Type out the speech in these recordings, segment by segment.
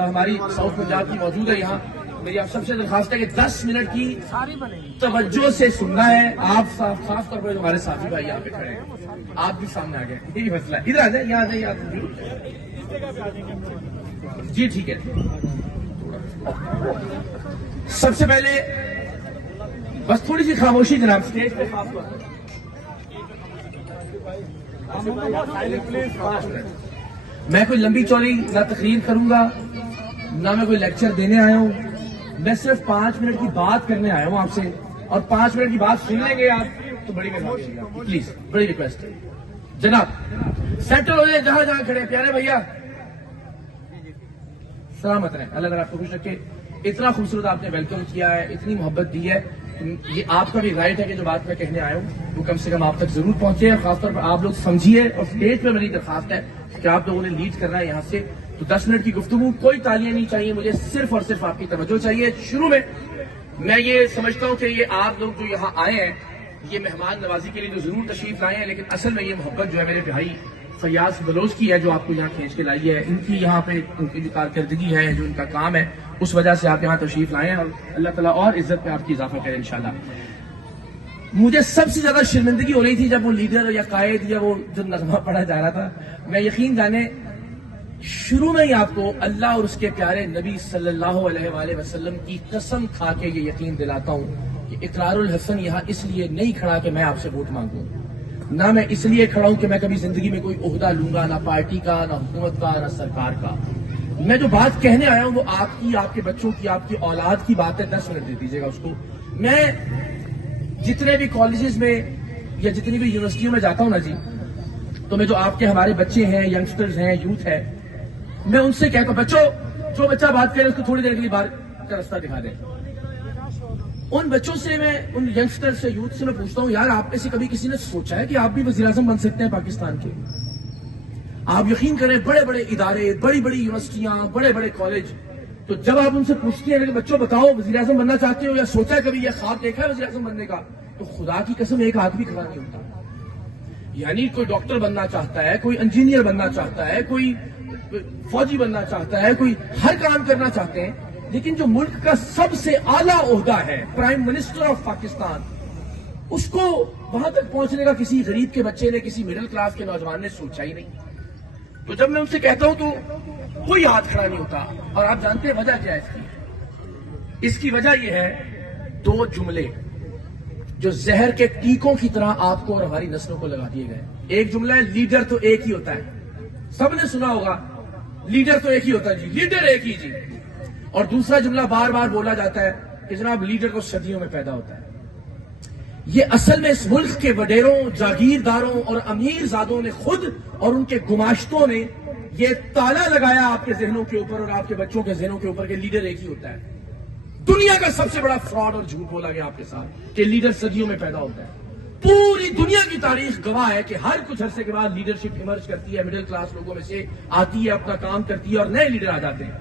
ہماری ساؤتھ پنجاب کی موجود ہے یہاں. میری آپ سب سے درخواست ہے کہ 10 منٹ کی توجہ سے سننا ہے. آپ خاص طور پر ہمارے ساتھی بھائی یہاں پہ کھڑے ہیں, آپ بھی سامنے آ گئے, یہی مسئلہ ہے. ادھر آ جائیں, یہاں آ جائیں, جی ٹھیک ہے. سب سے پہلے بس تھوڑی سی خاموشی جناب اسٹیج پہ خاص طور پر. میں کوئی لمبی چوڑی نہ تقریر کروں گا نہ میں کوئی لیکچر دینے آیا ہوں. میں صرف 5 منٹ کی بات کرنے آیا ہوں آپ سے, اور 5 منٹ کی بات سن لیں گے آپ تو بڑی مہربانی ہوگی. پلیز بڑی ریکویسٹ ہے جناب, سیٹل ہو جائے جہاں جہاں کھڑے. پیارے بھیا سلامت رہیں, اللہ تعالیٰ آپ کو خوش رکھے. اتنا خوبصورت آپ نے ویلکم کیا ہے, اتنی محبت دی ہے. یہ آپ کا بھی رائٹ ہے کہ جو بات میں کہنے آیا ہوں وہ کم سے کم آپ تک ضرور پہنچے, اور خاص طور پر آپ لوگ سمجھیے. اور اسٹیج پہ میری درخواست ہے کہ آپ لوگوں نے لیڈ کرنا ہے یہاں سے. تو 10 منٹ کی گفتگو, کوئی تالیاں نہیں چاہیے مجھے, صرف اور صرف آپ کی توجہ چاہیے. شروع میں یہ سمجھتا ہوں کہ یہ آپ لوگ جو یہاں آئے ہیں یہ مہمان نوازی کے لیے تو ضرور تشریف لائے ہیں, لیکن اصل میں یہ محبت جو ہے میرے بھائی فیاض بلوچ کی ہے جو آپ کو یہاں کھینچ کے لائی ہے. ان کی یہاں پہ ان کی جو کارکردگی ہے, جو ان کا کام ہے, اس وجہ سے آپ یہاں تشریف لائے ہیں, اور اللہ تعالیٰ اور عزت میں آپ کی اضافہ کرے انشاءاللہ. مجھے سب سے زیادہ شرمندگی ہو رہی تھی جب وہ لیڈر یا قائد یا وہ جو نغمہ پڑھا جا رہا تھا. میں یقین جانے شروع میں ہی آپ کو اللہ اور اس کے پیارے نبی صلی اللہ علیہ وآلہ وسلم کی قسم کھا کے یہ یقین دلاتا ہوں کہ اقرار الحسن یہاں اس لیے نہیں کھڑا کہ میں آپ سے ووٹ مانگوں, نہ میں اس لیے کھڑا ہوں کہ میں کبھی زندگی میں کوئی عہدہ لوں گا, نہ پارٹی کا, نہ حکومت کا, نہ سرکار کا. میں جو بات کہنے آیا ہوں وہ آپ کی, آپ کے بچوں کی, آپ کی اولاد کی بات ہے. 10 منٹ دے دیجیے گا اس کو. میں جتنے بھی کالجز میں یا جتنی بھی یونیورسٹیوں میں جاتا ہوں نا جی, تو میں جو آپ کے ہمارے بچے ہیں, ینگسٹرز ہیں, یوتھ ہے, میں ان سے کہتا ہوں بچوں, جو بچہ بات کرے اس کو تھوڑی دیر کے لیے باہر کا رستہ دکھا دیں. ان بچوں سے, میں ان ینگسٹر سے, یوتھ سے میں پوچھتا ہوں, یار آپ میں سے کبھی کسی نے سوچا ہے کہ آپ بھی وزیر اعظم بن سکتے ہیں پاکستان کے؟ آپ یقین کریں بڑے بڑے ادارے, بڑی بڑی یونیورسٹیاں, بڑے بڑے کالج, تو جب آپ ان سے پوچھتے ہیں کہ بچوں بتاؤ وزیر اعظم بننا چاہتے ہو یا سوچا ہے کبھی, یہ خواب دیکھا ہے وزیر اعظم بننے کا, تو خدا کی قسم ایک ہاتھ بھی کھڑا نہیں ہوتا. یعنی کوئی ڈاکٹر بننا چاہتا ہے, کوئی انجینئر بننا چاہتا ہے, کوئی فوجی بننا چاہتا ہے, کوئی ہر کام کرنا چاہتے ہیں, لیکن جو ملک کا سب سے اعلیٰ عہدہ ہے, پرائم منسٹر آف پاکستان, اس کو وہاں تک پہنچنے کا کسی غریب کے بچے نے, کسی مڈل کلاس کے نوجوان نے سوچا ہی نہیں. تو جب میں ان سے کہتا ہوں تو کوئی ہاتھ کھڑا نہیں ہوتا. اور آپ جانتے ہیں وجہ کیا ہے اس کی؟ اس کی وجہ یہ ہے 2 جملے جو زہر کے ٹیکوں کی طرح آپ کو اور ہماری نسلوں کو لگا دیے گئے. ایک جملہ ہے, لیڈر تو ایک ہی ہوتا ہے. سب نے سنا ہوگا, لیڈر تو ایک ہی ہوتا ہے جی, لیڈر ایک ہی جی. اور دوسرا جملہ بار بار بولا جاتا ہے کہ جناب لیڈر کو صدیوں میں پیدا ہوتا ہے. یہ اصل میں اس ملک کے وڈیروں, جاگیرداروں اور امیر زادوں نے خود اور ان کے گماشتوں نے یہ تالا لگایا آپ کے ذہنوں کے اوپر اور آپ کے بچوں کے ذہنوں کے اوپر کہ لیڈر ایک ہی ہوتا ہے. دنیا کا سب سے بڑا فراڈ اور جھوٹ بولا گیا آپ کے ساتھ کہ لیڈر صدیوں میں پیدا ہوتا ہے. پوری دنیا کی تاریخ گواہ ہے کہ ہر کچھ عرصے کے بعد لیڈرشپ ایمرج کرتی ہے, مڈل کلاس لوگوں میں سے آتی ہے, اپنا کام کرتی ہے اور نئے لیڈر آ جاتے ہیں.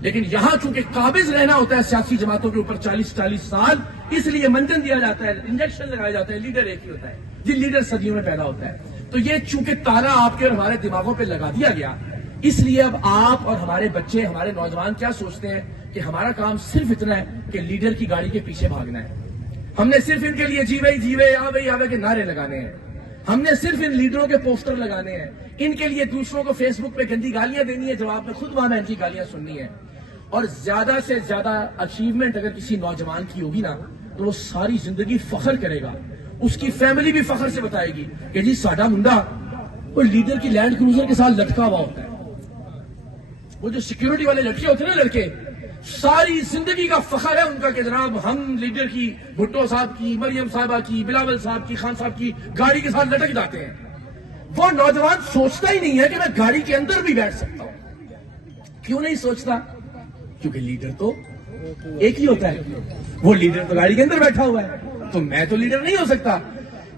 لیکن یہاں چونکہ قابض رہنا ہوتا ہے سیاسی جماعتوں کے اوپر 40 سال, اس لیے منجن دیا جاتا ہے, انجیکشن لگایا جاتا ہے, لیڈر ایک ہی ہوتا ہے جی, لیڈر صدیوں میں پیدا ہوتا ہے. تو یہ چونکہ تالا آپ کے اور ہمارے دماغوں پہ لگا دیا گیا, اس لیے اب آپ اور ہمارے بچے, ہمارے نوجوان کیا سوچتے ہیں کہ ہمارا کام صرف اتنا ہے کہ لیڈر کی گاڑی کے پیچھے بھاگنا ہے. ہم نے صرف ان کے لیے جی بھائی جی بھائی, آ بھائی آ بھائی کے نعرے لگانے ہیں. ہم نے صرف ان لیڈروں کے پوسٹر لگانے ہیں. ان کے لیے دوسروں کو فیس بک پہ گندی گالیاں دینی ہے, جواب میں خود وہاں میں ان کی گالیاں سننی ہے. اور زیادہ سے زیادہ اچیومنٹ اگر کسی نوجوان کی ہوگی نا تو وہ ساری زندگی فخر کرے گا. اس کی فیملی بھی فخر سے بتائے گی کہ جی ساڈا منڈا کوئی لیڈر کی لینڈ کروزر کے ساتھ لٹکا ہوا ہوتا ہے. وہ جو سیکیورٹی والے لڑکے ہوتے ہیں نا, لڑکے, ساری زندگی کا فخر ہے ان کا کہ جناب ہم لیڈر کی, بھٹو صاحب کی, مریم صاحبہ کی, بلاول صاحب کی, خان صاحب کی گاڑی کے ساتھ لٹک جاتے ہیں. وہ نوجوان سوچتا ہی نہیں ہے کہ میں گاڑی کے اندر بھی بیٹھ سکتا ہوں. کیوں نہیں سوچتا؟ کیونکہ لیڈر تو ایک ہی ہوتا ہے. وہ لیڈر تو گاڑی کے اندر بیٹھا ہوا ہے, تو میں تو لیڈر نہیں ہو سکتا.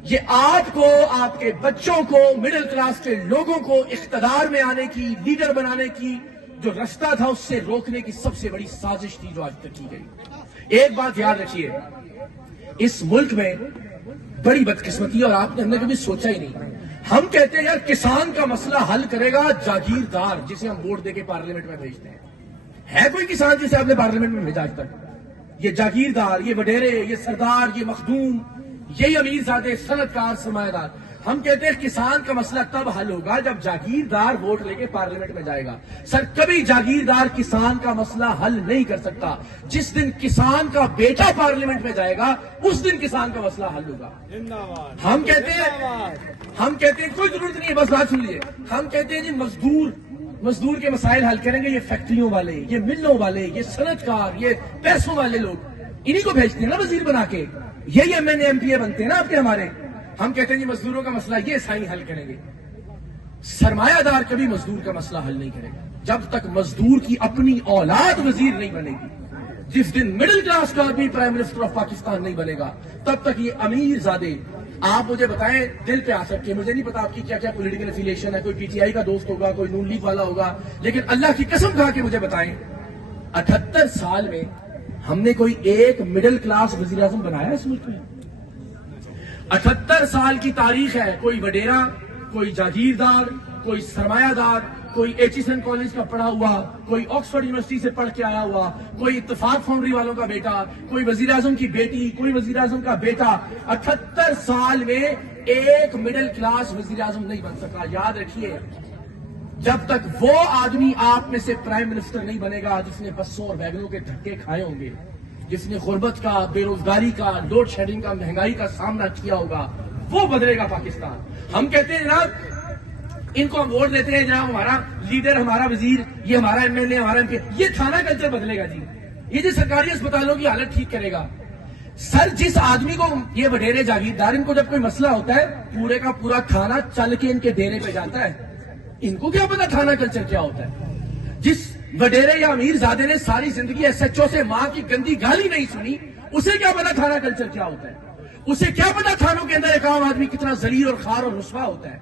یہ آپ کو, آپ کے بچوں کو, مڈل کلاس کے لوگوں کو اقتدار میں آنے کی, لیڈر بنانے کی جو رستہ تھا اس سے روکنے کی سب سے بڑی سازش تھی جو آج تک کی گئی. ایک بات یاد رکھیے, اس ملک میں بڑی بدقسمتی اور آپ نے ہم نے کبھی سوچا ہی نہیں. ہم کہتے ہیں یار کسان کا مسئلہ حل کرے گا جاگیردار, جسے ہم ووٹ دے کے پارلیمنٹ میں بھیجتے ہیں. ہے کوئی کسان جسے آپ نے پارلیمنٹ میں بھیجا آج تک؟ یہ جاگیردار، یہ وڈیرے، یہ سردار، یہ مخدوم، یہی امیر زادے، صنعت کار، سرمایہ دار. ہم کہتے ہیں کسان کا مسئلہ تب حل ہوگا جب جاگیردار ووٹ لے کے پارلیمنٹ میں جائے گا. سر کبھی جاگیردار کسان کا مسئلہ حل نہیں کر سکتا. جس دن کسان کا بیٹا پارلیمنٹ میں جائے گا اس دن کسان کا مسئلہ حل ہوگا. ہم کہتے ہیں کوئی ضرورت نہیں ہے، بس بات سن لیجیے. ہم کہتے ہیں جی مزدور کے مسائل حل کریں گے یہ فیکٹریوں والے، یہ ملوں والے، یہ صنعت کار، یہ پیسوں والے لوگ. انہی کو بھیجتے ہیں نا وزیر بنا کے، یہی M N A M P A بنتے ہیں نا آپ کے ہمارے. ہم کہتے ہیں جی مزدوروں کا مسئلہ یہ سائیں حل کریں گے. سرمایہ دار کبھی مزدور کا مسئلہ حل نہیں کرے گا جب تک مزدور کی اپنی اولاد وزیر نہیں بنے گی. جس دن مڈل کلاس کا آدمی پرائم منسٹر آف پاکستان نہیں بنے گا تب تک یہ امیر زادے. آپ مجھے بتائیں دل پہ آ سکتے، مجھے نہیں پتا آپ کی کیا کیا پولیٹیکل افیلیشن ہے، کوئی پی ٹی آئی کا دوست ہوگا، کوئی نون لیگ والا ہوگا، لیکن اللہ کی قسم کھا کے مجھے بتائیں 78 سال میں ہم نے کوئی ایک مڈل کلاس وزیر اعظم بنایا اس ملک میں؟ 78 سال کی تاریخ ہے. کوئی وڈیرا، کوئی جاگیردار، کوئی سرمایہ دار، کوئی ایچیسن کالج کا پڑھا ہوا، کوئی آکسفورڈ یونیورسٹی سے پڑھ کے آیا ہوا، کوئی اتفاق فاؤنڈری والوں کا بیٹا، کوئی وزیر اعظم کی بیٹی، کوئی وزیر اعظم کا بیٹا 78 سال میں ایک مڈل کلاس وزیر اعظم نہیں بن سکا. یاد رکھیے جب تک وہ آدمی آپ میں سے پرائم منسٹر نہیں بنے گا جس نے بسوں اور ویگنوں کے دھکے کھائے ہوں گے، جس نے غربت کا، بے روزگاری کا، لوڈ شیڈنگ کا، مہنگائی کا سامنا کیا ہوگا، وہ بدلے گا پاکستان. ہم کہتے ہیں جناب ان کو ہم ووٹ دیتے ہیں، جناب ہمارا لیڈر، ہمارا وزیر، یہ ہمارا ایم ایل اے، ہمارا ایم پی، یہ تھانہ کلچر بدلے گا جی، یہ جو سرکاری اسپتالوں کی حالت ٹھیک کرے گا. سر جس آدمی کو یہ وڈیرے جاگیردار، ان کو جب کوئی مسئلہ ہوتا ہے پورے کا پورا تھانہ چل کے ان کے ڈیرے پہ جاتا ہے. ان کو کیا پتا تھانہ کلچر کیا ہوتا ہے؟ جس وڈیرے یا امیر زادے نے ساری زندگی ایس ایچ او سے ماں کی گندی گالی نہیں سنی، اسے کیا پتا تھانہ کلچر کیا ہوتا ہے؟ اسے کیا پتا تھانوں کے اندر ایک عام آدمی کتنا ذلیل اور خوار اور رسوا ہوتا ہے؟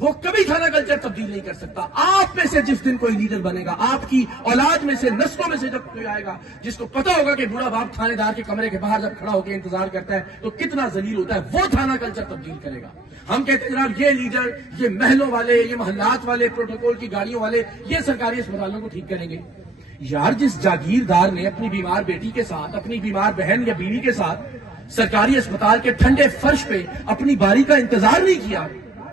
وہ کبھی تھانہ کلچر تبدیل نہیں کر سکتا. آپ میں سے جس دن کوئی لیڈر بنے گا، آپ کی اولاد میں سے، نسلوں میں سے جب کوئی آئے گا جس کو پتا ہوگا کہ بوڑھا باپ تھانے دار کے کمرے کے باہر جب کھڑا ہو کے انتظار کرتا ہے تو کتنا ذلیل ہوتا ہے، وہ تھانہ کلچر تبدیل کرے گا. ہم کہتے ہیں جناب یہ لیڈر، یہ محلوں والے، یہ محلات والے، پروٹوکول کی گاڑیوں والے، یہ سرکاری اسپتالوں کو ٹھیک کریں گے. یار جس جاگیردار نے اپنی بیمار بیٹی کے ساتھ، اپنی بیمار بہن یا بیوی کے ساتھ سرکاری اسپتال کے ٹھنڈے فرش پہ اپنی باری کا انتظار نہیں کیا،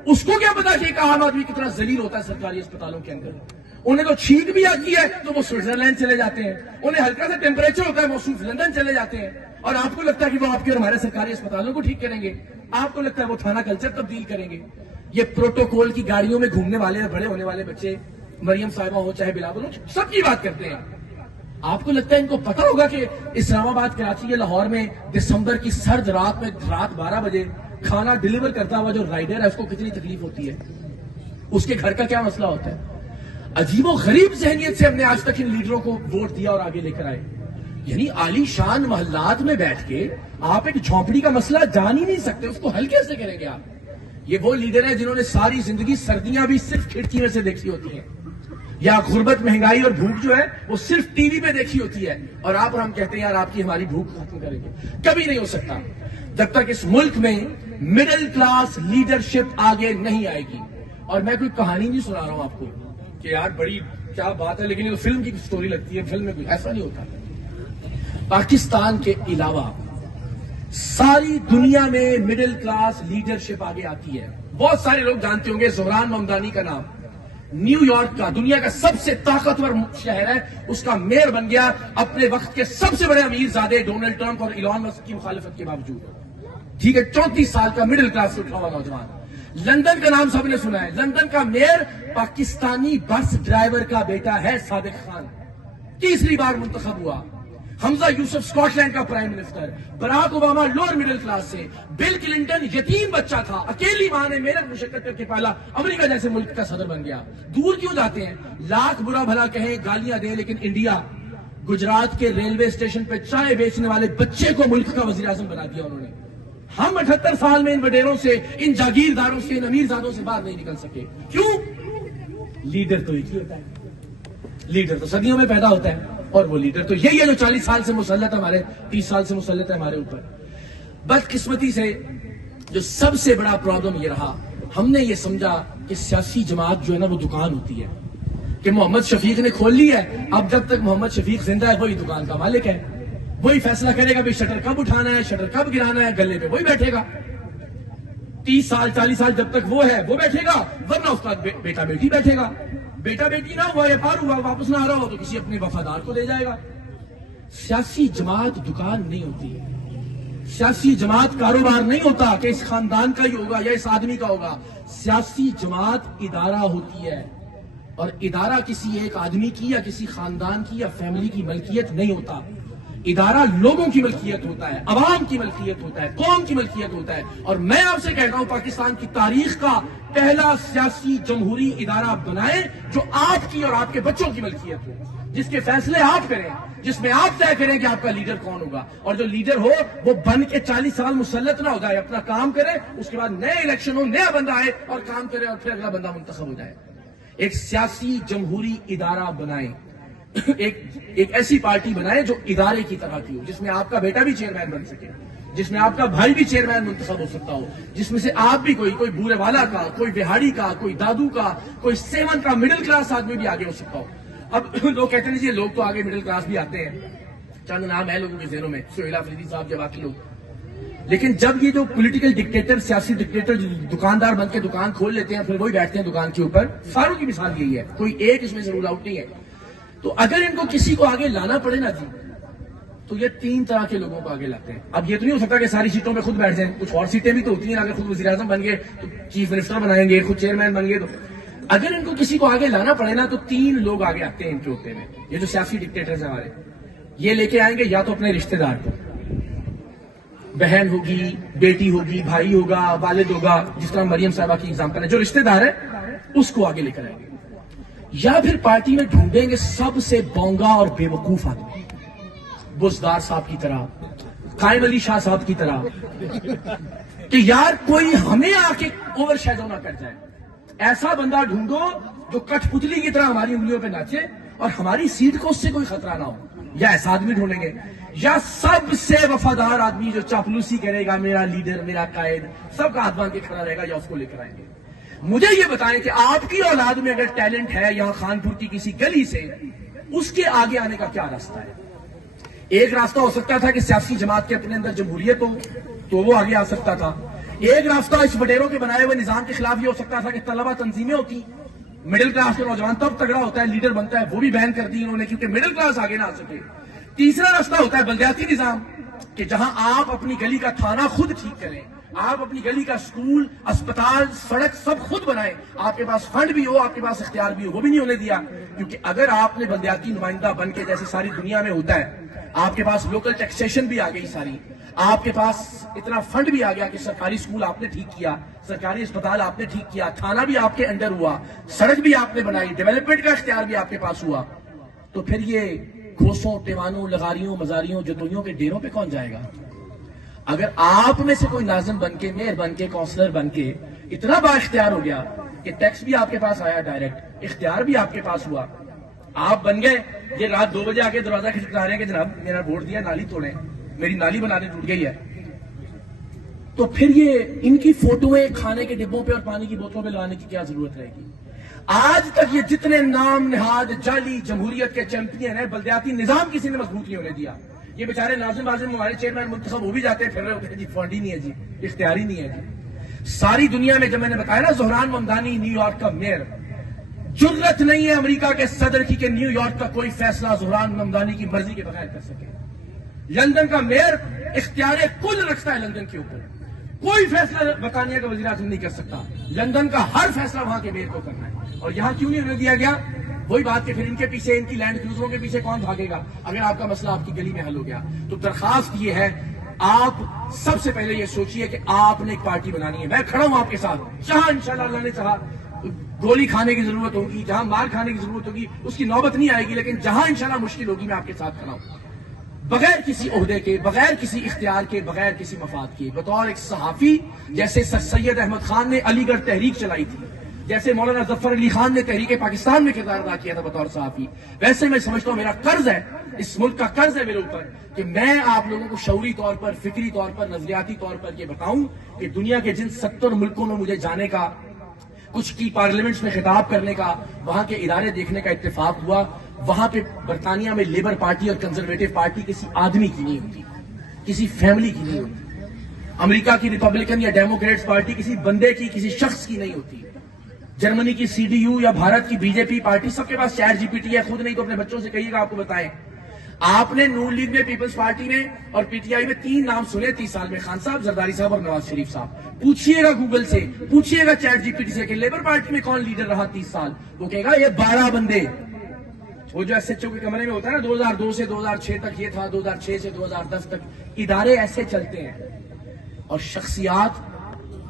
اس کو کیا پتا کہ ایک عام آدمی کتنا ذلیل ہوتا ہے سرکاری اسپتالوں کے اندر. انہیں تو چھینک بھی آتی ہے تو وہ سوئٹزرلینڈ چلے جاتے ہیں، انہیں ہلکا سا ٹیمپریچر ہوتا ہے موصوف لندن چلے جاتے ہیں، اور آپ کو لگتا ہے کہ وہ آپ کے اور ہمارے سرکاری اسپتالوں کو ٹھیک کریں گے؟ آپ کو لگتا ہے وہ تھانہ کلچر تبدیل کریں گے؟ یہ پروٹوکول کی گاڑیوں میں گھومنے والے، بڑے ہونے والے بچے، مریم صاحبہ ہو چاہے بلاول ہو، سب کی بات کرتے ہیں. آپ کو لگتا ہے ان کو پتا ہوگا کہ اسلام آباد، کراچی یا لاہور میں دسمبر کی سرد رات میں رات 12 بجے کھانا ڈیلیور کرتا ہوا جو رائڈر ہے اس کو کتنی تکلیف ہوتی ہے، اس کے گھر کا کیا مسئلہ ہوتا ہے؟ عجیب و غریب ذہنیت سے ہم نے آج تک ان لیڈروں کو ووٹ دیا اور آگے لے کر آئے. یعنی عالی شان محلات میں بیٹھ کے آپ ایک جھونپڑی کا مسئلہ جان ہی نہیں سکتے، اس کو حل کیسے کریں گے آپ؟ یہ وہ لیڈر ہیں جنہوں نے ساری زندگی سردیاں بھی صرف کھڑکی میں سے دیکھی ہوتی ہیں، یا غربت، مہنگائی اور بھوک جو ہے وہ صرف ٹی وی پہ دیکھی ہوتی ہے، اور آپ اور ہم کہتے ہیں یار آپ کی ہماری بھوک ختم کریں گے. کبھی نہیں ہو سکتا جب تک اس ملک میں مڈل کلاس لیڈرشپ آگے نہیں آئے گی. اور میں کوئی کہانی نہیں سنا رہا ہوں آپ کو کہ یار بڑی کیا بات ہے، لیکن یہ تو فلم کی سٹوری لگتی ہے، فلم میں کوئی ایسا نہیں ہوتا. پاکستان کے علاوہ ساری دنیا میں مڈل کلاس لیڈرشپ آگے آتی ہے. بہت سارے لوگ جانتے ہوں گے زہران ممدانی کا نام، نیو یارک کا، دنیا کا سب سے طاقتور شہر ہے، اس کا میئر بن گیا اپنے وقت کے سب سے بڑے امیر زادے ڈونلڈ ٹرمپ اور ایلان مسک کی مخالفت کے باوجود. ٹھیک ہے، 34 سال کا مڈل کلاس سے اٹھا ہوا نوجوان. لندن کا نام سب نے سنا ہے، لندن کا میئر پاکستانی بس ڈرائیور کا بیٹا ہے، صادق خان، تیسری بار منتخب ہوا. حمزہ یوسف سکاٹ لینڈ کا prime minister. Barack Obama lower middle class سے. بل کلنٹن یتیم بچہ تھا، اکیلی ماں نے محنت مشقت کر کے پالا، امریکہ جیسے ملک کا صدر بن گیا. دور کیوں جاتے ہیں، لاکھ برا بھلا کہیں، گالیاں دیں، لیکن انڈیا گجرات کے ریلوے اسٹیشن پہ چائے بیچنے والے بچے کو ملک کا وزیر اعظم بنا دیا انہوں نے. ہم 78 سال میں ان وڈیروں سے، ان جاگیرداروں سے، ان امیر زادوں سے باہر نہیں نکل سکے. کیوں؟ لیڈر تو ایک ہی ہوتا ہے، لیڈر تو صدیوں میں پیدا ہوتا ہے، اور وہ لیڈر تو یہی ہے جو 40 سال سے مسلط ہے، ہمارے 30 سال سے مسلط ہے ہمارے اوپر. بدقسمتی سے جو سب سے بڑا پرابلم یہ رہا، ہم نے یہ سمجھا کہ سیاسی جماعت جو ہے نا وہ دکان ہوتی ہے. کہ محمد شفیق نے کھول لی ہے، اب جب تک محمد شفیق زندہ ہے وہی دکان کا مالک ہے، وہی فیصلہ کرے گا بھی شٹر کب اٹھانا ہے، شٹر کب گرانا ہے، گلے پہ وہی بیٹھے گا. 30 سال 40 سال جب تک وہ ہے وہ بیٹھے گا، ورنہ اس کا بیٹا بیٹی بیٹھے گا. بیٹا بیٹی نہ ہوا یا پار ہوا واپس نہ آ رہا ہو تو کسی اپنے وفادار کو لے جائے گا. سیاسی جماعت دکان نہیں ہوتی، سیاسی جماعت کاروبار نہیں ہوتا کہ اس خاندان کا ہی ہوگا یا اس آدمی کا ہوگا. سیاسی جماعت ادارہ ہوتی ہے، اور ادارہ کسی ایک آدمی کی یا کسی خاندان کی یا فیملی کی ملکیت نہیں ہوتا. ادارہ لوگوں کی ملکیت ہوتا ہے، عوام کی ملکیت ہوتا ہے، قوم کی ملکیت ہوتا ہے. اور میں آپ سے کہتا ہوں پاکستان کی تاریخ کا پہلا سیاسی جمہوری ادارہ بنائیں جو آپ کی اور آپ کے بچوں کی ملکیت ہو، جس کے فیصلے آپ کریں، جس میں آپ طے کریں کہ آپ کا لیڈر کون ہوگا. اور جو لیڈر ہو وہ بن کے 40 سال مسلط نہ ہو جائے، اپنا کام کرے، اس کے بعد نئے الیکشن ہو، نیا بندہ آئے اور کام کرے اور پھر اگلا بندہ منتخب ہو جائے. ایک سیاسی جمہوری ادارہ بنائیں، ایک ایسی پارٹی بنائیں جو ادارے کی طرح کی ہو، جس میں آپ کا بیٹا بھی چیئرمین بن سکے، جس میں آپ کا بھائی بھی چیئرمین منتخب ہو سکتا ہو، جس میں سے آپ بھی کوئی بورے والا کا، کوئی بہاڑی کا، کوئی دادو کا، کوئی سیون کا مڈل کلاس آدمی بھی آگے ہو سکتا ہو. اب لوگ کہتے ہیں جی لوگ تو آگے مڈل کلاس بھی آتے ہیں، چند نام ہے لوگوں کے ذہنوں میں، سہیل آفریدی صاحب کے باقی لوگ. لیکن جب یہ جو پولیٹیکل ڈکٹیٹر، سیاسی ڈکٹیٹر دکاندار بن کے دکان کھول لیتے ہیں، پھر وہی بیٹھتے ہیں دکان کے اوپر، ساروں کی مثال یہی ہے، کوئی ایک اس میں سے رول آؤٹ نہیں ہے. تو اگر ان کو کسی کو آگے لانا پڑے نا جی، تو یہ 3 طرح کے لوگوں کو آگے لاتے ہیں. اب یہ تو نہیں ہو سکتا کہ ساری سیٹوں پہ خود بیٹھ جائیں، کچھ اور سیٹیں بھی تو ہوتی ہیں. اگر خود وزیر اعظم بن گئے تو چیف منسٹر بنائیں گے، خود چیئرمین بن گئے. تو اگر ان کو کسی کو آگے لانا پڑے نا تو 3 لوگ آگے آتے ہیں ان کے ہوتے میں. یہ جو سیاسی ڈکٹیٹرز ہیں ہمارے، یہ لے کے آئیں گے یا تو اپنے رشتہ دار کو، بہن ہوگی، بیٹی ہوگی، بھائی ہوگا، والد ہوگا، جس طرح مریم صاحبہ کی ایگزامپل ہے، جو رشتہ دار ہے اس کو آگے لے کر آئیں گے. یا پھر پارٹی میں ڈھونڈیں گے سب سے بونگا اور بے وقوف آدمی، بزدار صاحب کی طرح، قائم علی شاہ صاحب کی طرح، کہ یار کوئی ہمیں آ کے اوور شیڈو نہ کر جائے. ایسا بندہ ڈھونڈو جو کٹھ پتلی کی طرح ہماری انگلیوں پہ ناچے اور ہماری سیٹ کو اس سے کوئی خطرہ نہ ہو. یا ایسا آدمی ڈھونڈیں گے، یا سب سے وفادار آدمی جو چاپلوسی کرے گا، میرا لیڈر، میرا قائد، سب کا ہاتھ باندھ کے کھڑا رہے گا، یا اس کو لے کر آئیں گے. مجھے یہ بتائیں کہ آپ کی اولاد میں اگر ٹیلنٹ ہے یہاں خانپور کی کسی گلی سے، اس کے آگے آنے کا کیا راستہ ہے؟ ایک راستہ ہو سکتا تھا کہ سیاسی جماعت کے اپنے اندر جمہوریت ہو تو وہ آگے آ سکتا تھا. ایک راستہ اس وڈیروں کے بنائے ہوئے نظام کے خلاف یہ ہو سکتا تھا کہ طلبہ تنظیمیں ہوتی، مڈل کلاس کے نوجوان تب تگڑا ہوتا ہے، لیڈر بنتا ہے، وہ بھی بین کر دی انہوں نے کیونکہ مڈل کلاس آگے نہ آ سکے. تیسرا راستہ ہوتا ہے بلدیاتی نظام، کہ جہاں آپ اپنی گلی کا تھانہ خود ٹھیک کریں، آپ اپنی گلی کا اسکول، اسپتال، سڑک سب خود بنائیں. آپ کے پاس فنڈ بھی ہو، آپ کے پاس اختیار بھی ہو. وہ بھی نہیں ہونے دیا، کیونکہ اگر آپ نے بلدیاتی نمائندہ بن کے، جیسے ساری دنیا میں ہوتا ہے، آپ کے پاس لوکل ٹیکسیشن بھی آ گئی ساری، آپ کے پاس اتنا فنڈ بھی آ گیا کہ سرکاری اسکول آپ نے ٹھیک کیا، سرکاری اسپتال آپ نے ٹھیک کیا، تھانہ بھی آپ کے انڈر ہوا، سڑک بھی آپ نے بنائی، ڈیولپمنٹ کا اختیار بھی آپ کے پاس ہوا. تو پھر یہ گھوسوں، ٹیوانوں، لغاریوں، مزاریوں، جتوئیوں کے ڈیروں پہ کون جائے گا؟ اگر آپ میں سے کوئی ناظم بن کے، میئر بن کے، کونسلر بن کے اتنا با اختیار ہو گیا کہ ٹیکس بھی آپ کے پاس آیا ڈائریکٹ، اختیار بھی آپ کے پاس ہوا، آپ بن گئے، یہ رات 2 بجے آ کے دروازہ کھٹکھٹا رہے ہیں کہ جناب میرا ووٹ دیا، نالی توڑیں، میری نالی بنانے ٹوٹ گئی ہے. تو پھر یہ ان کی فوٹویں کھانے کے ڈبوں پہ اور پانی کی بوتلوں پہ لانے کی کیا ضرورت رہے گی؟ آج تک یہ جتنے نام نہاد جعلی جمہوریت کے چیمپئن ہیں، بلدیاتی نظام کسی نے مضبوط نہیں ہونے دیا. یہ بیچارے ناظم بازم ہمارے چیئرمین منتخب ہو بھی جاتے ہیں، پھر رہے ہوتے ہیں جی فنڈ ہی نہیں ہے جی، اختیار ہی نہیں ہے جی. ساری دنیا میں جب میں نے بتایا نا زہران ممدانی نیو یارک کا میئر، جرت نہیں ہے امریکہ کے صدر کی کہ نیو یارک کا کوئی فیصلہ زہران ممدانی کی مرضی کے بغیر کر سکے. لندن کا میئر اختیار کل رکھتا ہے لندن کے اوپر، کوئی فیصلہ برطانیہ کا وزیر اعظم نہیں کر سکتا، لندن کا ہر فیصلہ وہاں کے میئر کو کرنا ہے. اور یہاں کیوں نہیں ہونے دیا گیا؟ وہی بات کہ پھر ان کے پیچھے، ان کی لینڈ کروزروں کے پیچھے کون بھاگے گا اگر آپ کا مسئلہ آپ کی گلی میں حل ہو گیا؟ تو درخواست یہ ہے، آپ سب سے پہلے یہ سوچئے کہ آپ نے ایک پارٹی بنانی ہے. میں کھڑا ہوں آپ کے ساتھ، جہاں انشاءاللہ اللہ نے چاہا گولی کھانے کی ضرورت ہوگی، جہاں مار کھانے کی ضرورت ہوگی اس کی نوبت نہیں آئے گی، لیکن جہاں انشاءاللہ مشکل ہوگی میں آپ کے ساتھ کھڑا ہوں، بغیر کسی عہدے کے، بغیر کسی اختیار کے، بغیر کسی مفاد کے. بطور ایک صحافی، جیسے سر سید احمد خان نے علی گڑھ تحریک چلائی تھی، جیسے مولانا ظفر علی خان نے تحریک پاکستان میں کردار ادا کیا تھا بطور صحافی، ویسے میں سمجھتا ہوں میرا قرض ہے، اس ملک کا قرض ہے میرے اوپر کہ میں آپ لوگوں کو شعوری طور پر، فکری طور پر، نظریاتی طور پر یہ بتاؤں کہ دنیا کے جن 70 ملکوں میں مجھے جانے کا کچھ کی پارلیمنٹس میں خطاب کرنے کا، وہاں کے ادارے دیکھنے کا اتفاق ہوا. وہاں پہ برطانیہ میں لیبر پارٹی اور کنزرویٹو پارٹی کسی آدمی کی نہیں ہوتی، کسی فیملی کی نہیں ہوتی. امریکہ کی ریپبلکن یا ڈیموکریٹس پارٹی کسی بندے کی، کسی شخص کی نہیں ہوتی. جرمنی کی CDU یا بھارت کی BJP پارٹی، سب کے پاس چیٹ GPT ہے. خود نہیں تو اپنے بچوں سے کہیے گا آپ کو بتائیں. آپ نے نون لیگ میں، پیپلز پارٹی میں اور PTI میں 3 نام سنے 30 سال میں، خان صاحب، زرداری صاحب اور نواز شریف صاحب. پوچھئے گا گوگل سے، پوچھئے گا چیٹ GPT سے کہ لیبر پارٹی میں کون لیڈر رہا 30 سال، وہ کہے گا یہ 12 بندے. وہ جو SHO کے کمرے میں ہوتا ہے نا، 2002 سے 2006 تک یہ تھا، 2006 سے 2010 تک ادارے ایسے چلتے ہیں. اور شخصیات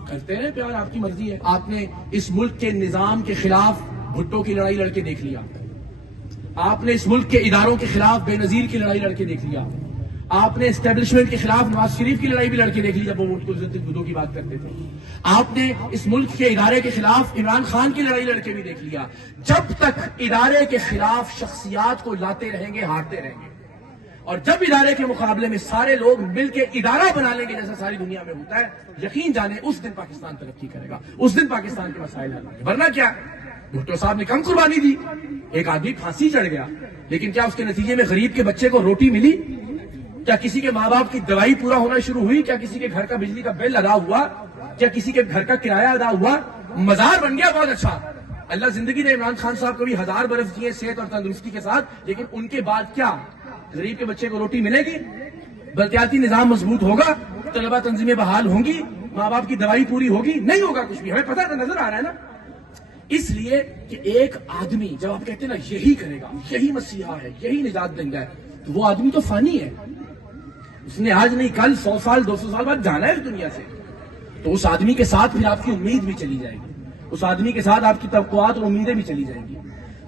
کرتے رہے پیار، آپ کی مرضی ہے. آپ نے اس ملک کے نظام کے خلاف بھٹو کی لڑائی لڑ کے دیکھ لیا. آپ نے اس ملک کے اداروں کے خلاف بے نظیر کی لڑائی لڑ کے دیکھ لیا. آپ نے اسٹیبلشمنٹ کے خلاف نواز شریف کی لڑائی بھی لڑ کے دیکھ لی جب وہ ووٹ کو عزت بدو کی بات کرتے تھے. آپ نے اس ملک کے ادارے کے خلاف عمران خان کی لڑائی لڑ کے بھی دیکھ لیا. جب تک ادارے کے خلاف شخصیات کو لاتے رہیں گے، ہارتے رہیں گے. اور جب ادارے کے مقابلے میں سارے لوگ مل کے ادارہ بنا لیں گے جیسا ساری دنیا میں ہوتا ہے، یقین جانے اس دن پاکستان ترقی کرے گا، اس دن پاکستان کے مسائل حل ہوں گے. ورنہ کیا، بھٹو صاحب نے کم قربانی دی، ایک آدمی پھانسی چڑھ گیا، لیکن کیا اس کے نتیجے میں غریب کے بچے کو روٹی ملی؟ کیا کسی کے ماں باپ کی دوائی پورا ہونا شروع ہوئی؟ کیا کسی کے گھر کا بجلی کا بل ادا ہوا؟ کیا کسی کے گھر کا کرایہ ادا ہوا؟ مزار بن گیا بہت اچھا. اللہ زندگی نے عمران خان صاحب کو بھی 1000 برس دیے صحت اور تندرستی کے ساتھ، لیکن ان کے بعد کیا غریب کے بچے کو روٹی ملے گی؟ بلدیاتی نظام مضبوط ہوگا؟ طلبہ تنظیمیں بحال ہوں گی؟ ماں باپ کی دوائی پوری ہوگی؟ نہیں ہوگا کچھ بھی. ہمیں پتہ تو نظر آ رہا ہے نا. اس لیے کہ ایک آدمی جب آپ کہتے ہیں نا یہی کرے گا، یہی مسیحا ہے، یہی نجات دیں گا، تو وہ آدمی تو فانی ہے. اس نے آج نہیں کل 100 سال 200 سال بعد جانا ہے اس دنیا سے. تو اس آدمی کے ساتھ پھر آپ کی امید بھی چلی جائے گی، اس آدمی کے ساتھ آپ کی توقعات اور امیدیں بھی چلی جائیں گی.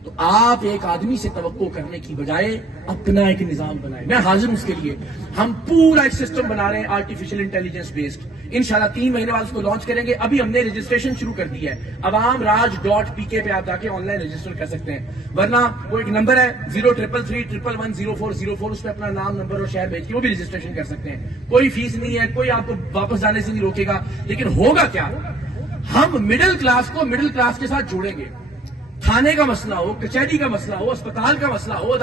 تو آپ ایک آدمی سے توقع کرنے کی بجائے اپنا ایک نظام بنائیں. میں حاضر ہوں اس کے لیے. ہم پورا ایک سسٹم بنا رہے ہیں آرٹیفیشل انٹیلیجنس بیسڈ. انشاءاللہ 3 مہینے بعد اس کو لانچ کریں گے. ابھی ہم نے رجسٹریشن شروع کر دی ہے. awamraj.pk پہ آپ جا کے آن لائن رجسٹر کر سکتے ہیں. ورنہ وہ ایک نمبر ہے 0333110404، اس پہ اپنا نام، نمبر اور شہر بھیج کے وہ بھی رجسٹریشن کر سکتے ہیں. کوئی فیس نہیں ہے، کوئی آپ کو واپس جانے سے نہیں روکے گا. لیکن ہوگا کیا، ہم مڈل کلاس کو مڈل کلاس کے ساتھ جوڑیں گے. تھانے کا مسئلہ ہو، کچہری کا مسئلہ ہو، اسپتال کا مسئلہ ہو،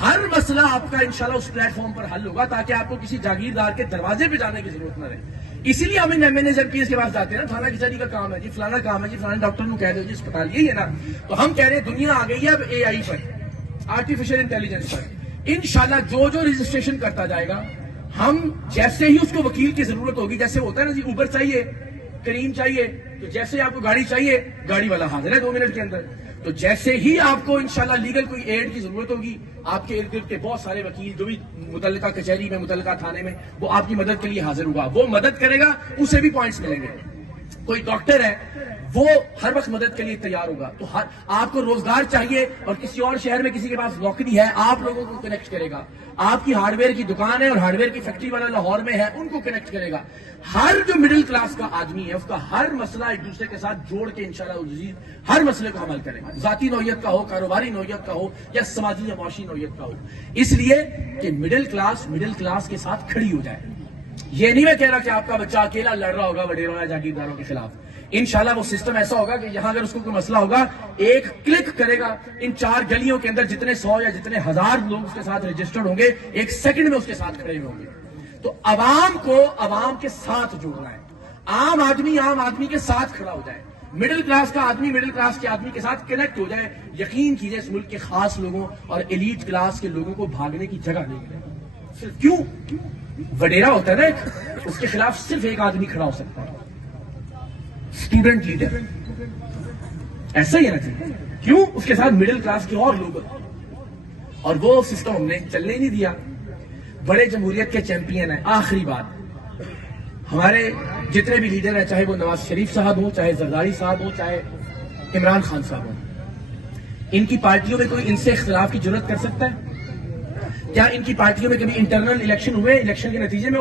ہر مسئلہ آپ کا انشاءاللہ اس پلیٹ فارم پر حل ہوگا، تاکہ آپ کو کسی جاگیردار کے دروازے پہ جانے کی ضرورت نہ رہے. اسی لیے ہم ان MNAs MPs کے پاس جاتے ہیں نا. تھانہ کچہری کا کام ہے جی، فلانا کام ہے جی، فلانا ڈاکٹر کو کہہ دو جی، اسپتال یہی ہے نا. تو ہم کہہ رہے ہیں دنیا آ گئی ہے اب AI پر، آرٹیفیشل انٹیلیجنس پر. انشاءاللہ جو رجسٹریشن کرتا جائے گا، ہم جیسے ہی اس کو وکیل کی ضرورت ہوگی، جیسے ہوتا ہے نا جی اوبر چاہیے، کریم چاہیے، تو جیسے آپ کو گاڑی چاہیے، گاڑی والا حاضر ہے 2 منٹ کے اندر. تو جیسے ہی آپ کو انشاءاللہ لیگل کوئی ایڈ کی ضرورت ہوگی، آپ کے ارد گرد کے بہت سارے وکیل جو بھی متعلقہ کچہری میں، متعلقہ تھانے میں، وہ آپ کی مدد کے لیے حاضر ہوگا. وہ مدد کرے گا، اسے بھی پوائنٹس ملیں گے. کوئی ڈاکٹر ہے، وہ ہر وقت مدد کے لیے تیار ہوگا. تو آپ کو روزگار چاہیے اور کسی اور شہر میں کسی کے پاس نوکری ہے، آپ لوگوں کو کنیکٹ کرے گا. آپ کی ہارڈ ویئر کی دکان ہے اور ہارڈ ویئر کی فیکٹری والا لاہور میں ہے، ان کو کنیکٹ کرے گا. ہر جو مڈل کلاس کا آدمی ہے، اس کا ہر مسئلہ ایک دوسرے کے ساتھ جوڑ کے انشاءاللہ العزیز ہر مسئلے کو حل کرے گا. ذاتی نوعیت کا ہو، کاروباری نوعیت کا ہو، یا سماجی یا معاشی نوعیت کا ہو. اس لیے کہ مڈل کلاس کے ساتھ کھڑی ہو جائے. یہ نہیں میں کہہ رہا کہ آپ کا بچہ اکیلا لڑ رہا ہوگا وڈیروں یا جاگیرداروں کے خلاف. انشاءاللہ وہ سسٹم ایسا ہوگا کہ یہاں اگر اس کو کوئی مسئلہ ہوگا، ایک کلک کرے گا، ان 4 گلیوں کے اندر جتنے 100 یا جتنے 1000 لوگ اس کے ساتھ رجسٹرڈ ہوں گے، 1 سیکنڈ میں اس کے ساتھ کھڑے ہوں گے. تو عوام کو عوام کے ساتھ جوڑنا ہے. عام آدمی کے ساتھ کھڑا ہو جائے. مڈل کلاس کا آدمی مڈل کلاس کے آدمی کے ساتھ کنیکٹ ہو جائے. یقین کیجئے اس ملک کے خاص لوگوں اور ایلیٹ کلاس کے لوگوں کو بھاگنے کی جگہ نہیں ملے گی. صرف کیوں؟ وڈیرا ہوتا ہے نا ایک، اس کے خلاف صرف ایک آدمی کھڑا ہو سکتا ہے، اسٹوڈنٹ لیڈر. ایسا ہی ہے نا جی. کیوں؟ اس کے ساتھ مڈل کلاس کے اور لوگ، اور وہ سسٹم ہم نے چلنے ہی نہیں دیا. بڑے جمہوریت کے چیمپئن ہیں. آخری بات، ہمارے جتنے بھی لیڈر ہیں، چاہے وہ نواز شریف صاحب ہوں، چاہے زرداری صاحب ہوں، چاہے عمران خان صاحب ہوں، ان کی پارٹیوں میں کوئی ان سے اختلاف کی جرات کر سکتا ہے؟ کیا ان کی پارٹیوں میں کبھی انٹرنل الیکشن ہوئے؟ الیکشن کے نتیجے میں